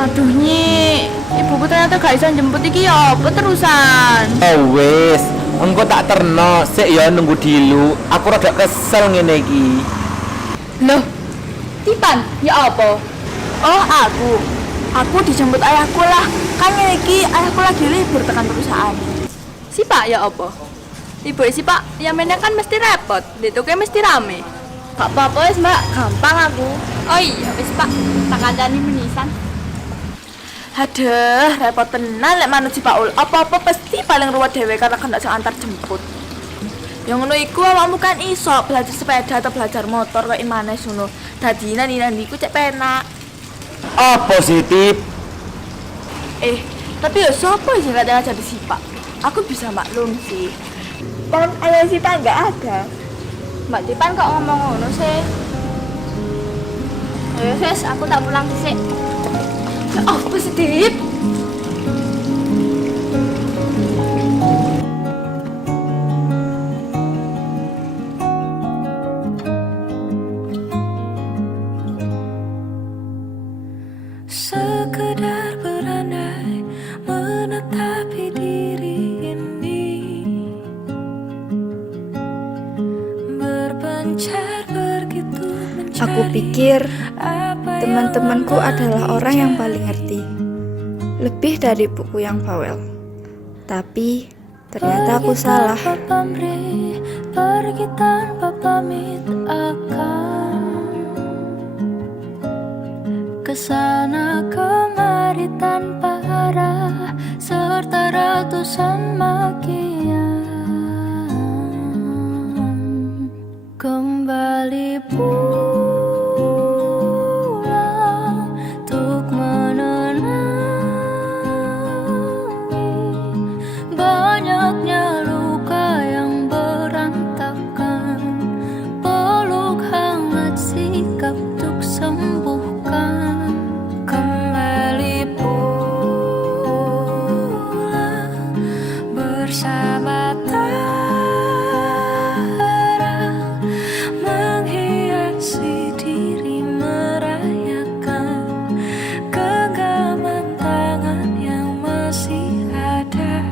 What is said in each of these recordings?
Aduh Nyi, ibuku ternyata gak bisa jemput iki ya, apa terusan? Oh wis, engko tak terno, sik ya nunggu dilu. Aku rada kesel ngene iki. Loh, Tipan, ya apa? Oh aku dijemput ayahku lah. Kan iki ayahku lagi libur tekan perusahaan. Si Pak ya apa? Ibu si Pak, ya mainnya kan mesti repot, dituke mesti rame. Gak apa-apa wis Mbak, gampang aku. Oh iya wis Pak, tak kancani menisan. Aduh, repot tenan lek manut si Paul. Apa-apa pasti paling ruwet dhewe karena kena sing antar jemput. Yang ngono iku awakmu kan iso belajar sepeda atau belajar motor kok imane ngono. Dadi nani iku cek penak. Oh positif. Tapi ya sapa sing gak ada jadi si Pak? Aku bisa maklum sih. Kan ayah si Pak enggak ada. Mbak Tipan kok ngomong ngono sih? Ayo wes, aku tak pulang sih. Oh, positif. Sekedar berandai menetapi diri ini, berpencar begitu mencari. Aku pikir teman-temanku adalah orang yang paling ngerti, lebih dari buku yang bawel. Tapi ternyata aku salah. Pergi tanpa pamit akan kesana kemari tanpa arah serta ratusan makian. Kembali pulang untuk menenangi banyaknya luka yang berantakan. Peluk hangat sikap untuk sembuhkan. Kembali pulang bersama terang menghiasi diri, merayakan genggaman tangan yang masih ada.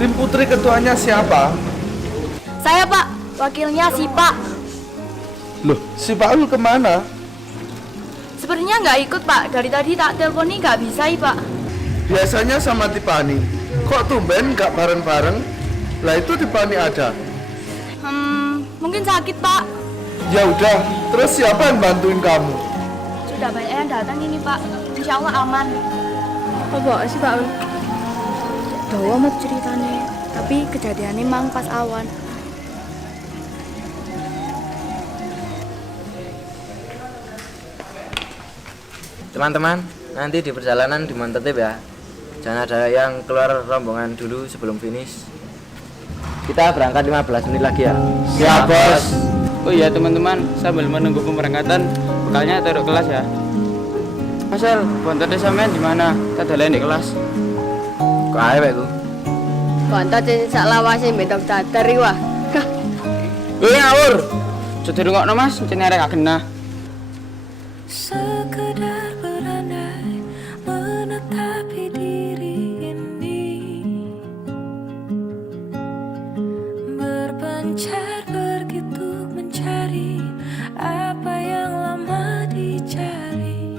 Tim putri ketuanya siapa? Saya Pak, wakilnya si Pak. Loh, si Paul kemana? Sepertinya nggak ikut Pak. Dari tadi tak teleponi nggak bisa Pak. Biasanya sama Tipani. Kok tumben nggak bareng-bareng? Lah itu Tipani ada. Mungkin sakit Pak. Ya udah, terus siapa yang bantuin kamu? Sudah banyak yang datang ini Pak. Insya Allah aman. Apa sih Pak? Dawa mau ceritanya. Tapi kejadiannya mang pas awan. Teman-teman, nanti di perjalanan dimohon tertib ya. Jangan ada yang keluar rombongan dulu sebelum finish. Kita berangkat 15 menit lagi ya. Siap, Bos. Oh iya teman-teman, sambil menunggu pemberangkatan, bekalnya taruh kelas ya. Asal, bontot sampean di mana? Kita lain di kelas. Kok ae Pak iku? Bontot sak lawase mbek dokter iki wah. Ngawur. Jodoh ngokno Mas, cenere gak genah. Sekedar berandai menetapi diri ini, berpencar begitu mencari apa yang lama dicari.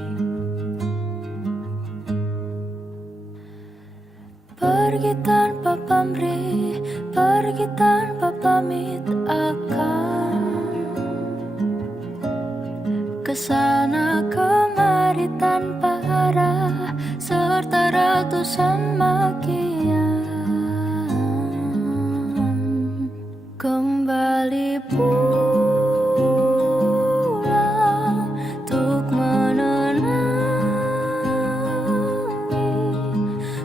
Pergi tanpa pamrih, pergi tanpa pamit akan kesana kemari tanpa arah serta ratusan makian. kembali pulang untuk menenangi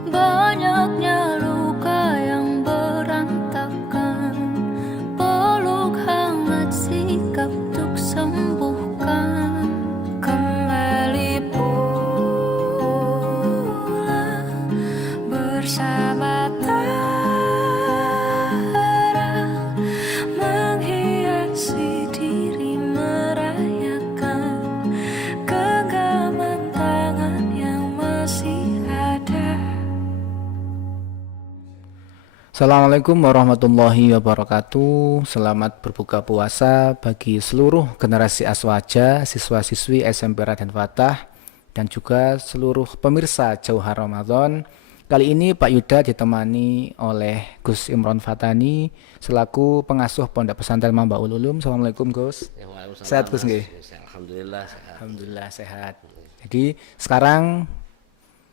banyaknya luka yang berantakan, peluk hangat sikap untuk sembuhkan, kembali pulang bersama menghiasi diri, merayakan genggaman tangan yang masih ada. Assalamualaikum warahmatullahi wabarakatuh. Selamat berbuka puasa bagi seluruh generasi Aswaja, siswa-siswi SMP Raden Fatah, dan juga seluruh pemirsa Jauhar Ramadan. Kali ini Pak Yuda ditemani oleh Gus Imron Fatani selaku pengasuh Pondok Pesantren Mambaul Ulum. Assalamualaikum Gus. Sehat Gus nggih? Alhamdulillah sehat. Alhamdulillah sehat. Jadi sekarang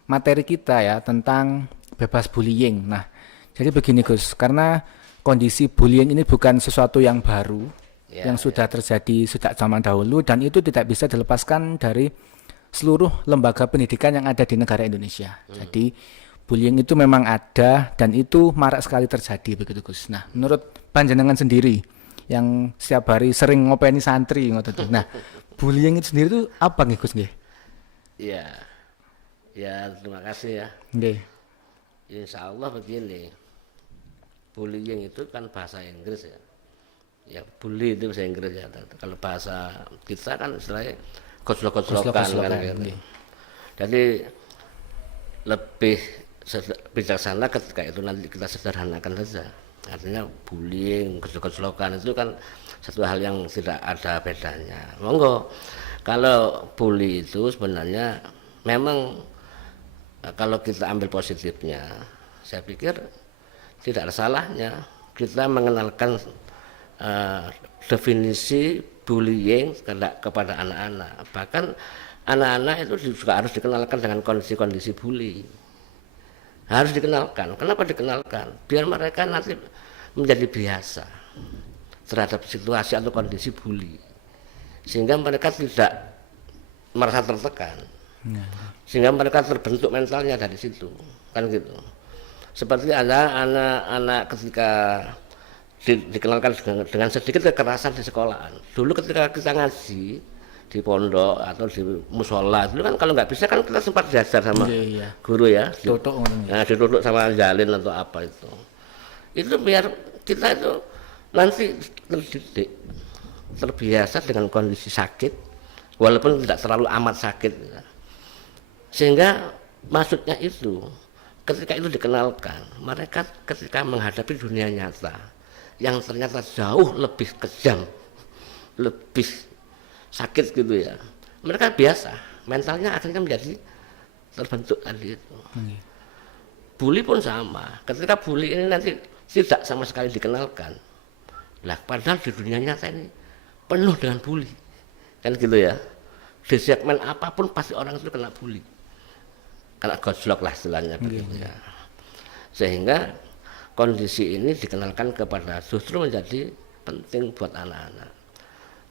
materi kita ya tentang bebas bullying. Nah, jadi begini Gus, karena kondisi bullying ini bukan sesuatu yang baru, yang sudah terjadi sejak zaman dahulu, dan itu tidak bisa dilepaskan dari seluruh lembaga pendidikan yang ada di negara Indonesia. Jadi bullying itu memang ada dan itu marak sekali terjadi begitu Gus. Nah, menurut panjenengan sendiri yang setiap hari sering ngopeni santri ngoten tuh. Nah, bullying itu sendiri itu apa nih Gus nggih? Iya. Ya, terima kasih ya. Nggih. Insya Allah begini. Bullying itu kan bahasa Inggris ya. Ya, bully itu bahasa Inggris ya. Kalau bahasa kita kan istilahnya gojlok-gojlokan kan gitu. Jadi lebih bijaksana ketika itu nanti kita sederhanakan saja. Artinya bullying, gojlok-gojlokan itu kan satu hal yang tidak ada bedanya. Monggo, kalau bully itu sebenarnya memang kalau kita ambil positifnya, saya pikir tidak ada salahnya kita mengenalkan definisi bullying kepada anak-anak. Bahkan anak-anak itu juga harus dikenalkan dengan kondisi-kondisi bully. Harus dikenalkan. Kenapa dikenalkan? Biar mereka nanti menjadi biasa terhadap situasi atau kondisi bully, sehingga mereka tidak merasa tertekan, sehingga mereka terbentuk mentalnya dari situ, kan gitu. Seperti ada anak-anak ketika dikenalkan dengan sedikit kekerasan di sekolahan. Dulu ketika kita ngaji di pondok atau di musola itu kan kalau nggak bisa kan kita sempat diajar sama guru ya, ditutup sama jalin atau apa itu biar kita itu nanti terdidik, terbiasa dengan kondisi sakit walaupun tidak terlalu amat sakit, sehingga maksudnya itu ketika itu dikenalkan, mereka ketika menghadapi dunia nyata yang ternyata jauh lebih kejam, lebih sakit gitu ya, mereka biasa, mentalnya akhirnya menjadi terbentuk tadi itu. Bully pun sama, ketika bully ini nanti tidak sama sekali dikenalkan, lah padahal di dunia nyata ini penuh dengan bully, kan gitu ya. Di segmen apapun pasti orang itu kena bully, kena gojlok lah istilahnya begitu ya. Sehingga kondisi ini dikenalkan kepada justru menjadi penting buat anak-anak.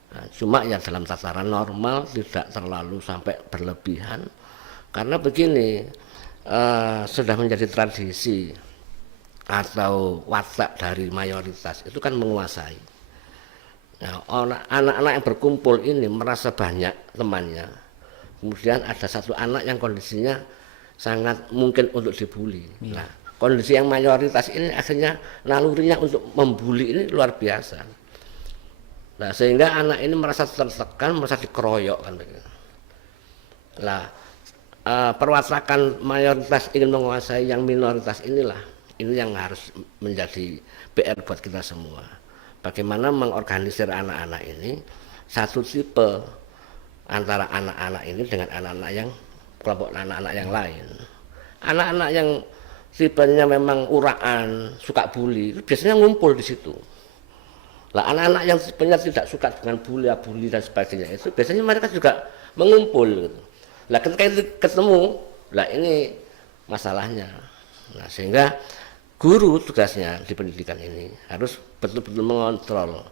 Nah, cuma ya dalam tataran normal, tidak terlalu sampai berlebihan, karena begini, sudah menjadi tradisi atau watak dari mayoritas itu kan menguasai. Nah, anak-anak yang berkumpul ini merasa banyak temannya, kemudian ada satu anak yang kondisinya sangat mungkin untuk dibully. Nah, kondisi yang mayoritas ini akhirnya nalurinya untuk membuli ini luar biasa. Nah, sehingga anak ini merasa tertekan, merasa dikeroyok kan begitu. Nah, perwatakan mayoritas ingin menguasai yang minoritas inilah, ini yang harus menjadi PR buat kita semua. Bagaimana mengorganisir anak-anak ini satu tipe antara anak-anak ini dengan anak-anak yang kelompok anak-anak yang lain. Anak-anak yang tipenya memang uraan, suka bully, itu biasanya ngumpul di situ. Lah anak-anak yang sebenarnya tidak suka dengan bully dan sebagainya itu biasanya mereka juga mengumpul gitu. Lah ketika itu ketemu, lah ini masalahnya. Nah, sehingga guru tugasnya di pendidikan ini harus betul-betul mengontrol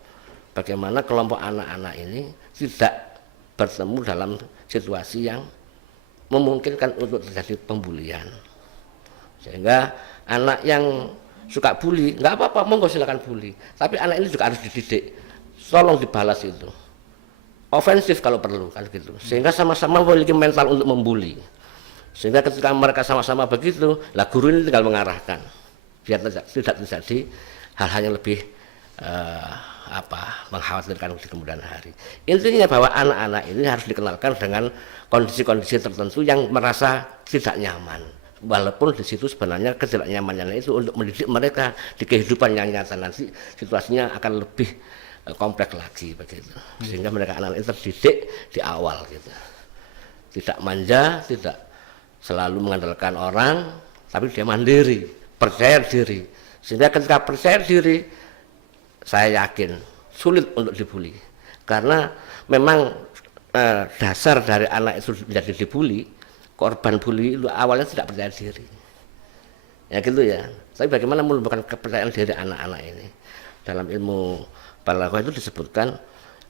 bagaimana kelompok anak-anak ini tidak bertemu dalam situasi yang memungkinkan untuk terjadi pembulian. Sehingga anak yang suka bully, nggak apa-apa, monggo silakan bully. Tapi anak ini juga harus dididik, tolong dibalas itu. Ofensif kalau perlu, kan gitu. Sehingga sama-sama memiliki mental untuk membuli. Sehingga ketika mereka sama-sama begitu, lah guru ini tinggal mengarahkan, biar tidak terjadi hal-hal yang lebih mengkhawatirkan di kemudian hari. Intinya bahwa anak-anak ini harus dikenalkan dengan kondisi-kondisi tertentu yang merasa tidak nyaman, walaupun di situ sebenarnya ketidaknyamanannya itu untuk mendidik mereka di kehidupan yang nyata, nanti situasinya akan lebih kompleks lagi begitu, sehingga mereka anak-anak ini terdidik di awal gitu, tidak manja, tidak selalu mengandalkan orang, tapi dia mandiri, percaya diri, sehingga ketika percaya diri saya yakin sulit untuk dibully, karena memang dasar dari anak itu menjadi dibully, korban bully itu awalnya tidak percaya diri, ya gitu ya. Tapi bagaimana menumbuhkan kepercayaan diri anak-anak ini? Dalam ilmu balaghah itu disebutkan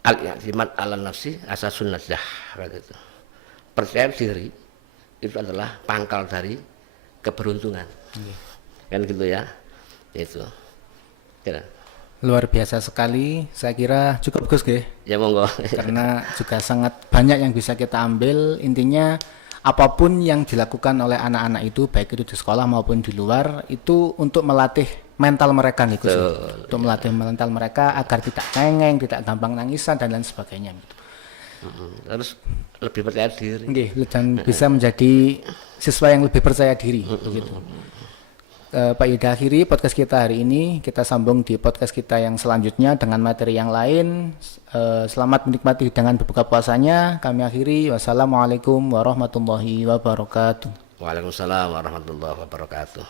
al-i'timad 'ala nafsi asasun najah, gitu. Percaya diri itu adalah pangkal dari keberuntungan, kan gitu ya. Itu kira. Luar biasa sekali, saya kira cukup Gus nggih. Ya monggo. Karena juga sangat banyak yang bisa kita ambil. Intinya apapun yang dilakukan oleh anak-anak itu, baik itu di sekolah maupun di luar, itu untuk melatih mental mereka nih Gus. Untuk melatih mental mereka agar tidak cengeng, tidak gampang nangisan dan lain sebagainya gitu. Harus lebih percaya diri. Nggih, dan bisa menjadi siswa yang lebih percaya diri begitu. Pak Yuda, akhiri podcast kita hari ini. Kita sambung di podcast kita yang selanjutnya dengan materi yang lain. Selamat menikmati dengan berbuka puasanya. Kami akhiri. Wassalamualaikum warahmatullahi wabarakatuh. Waalaikumsalam warahmatullahi wabarakatuh.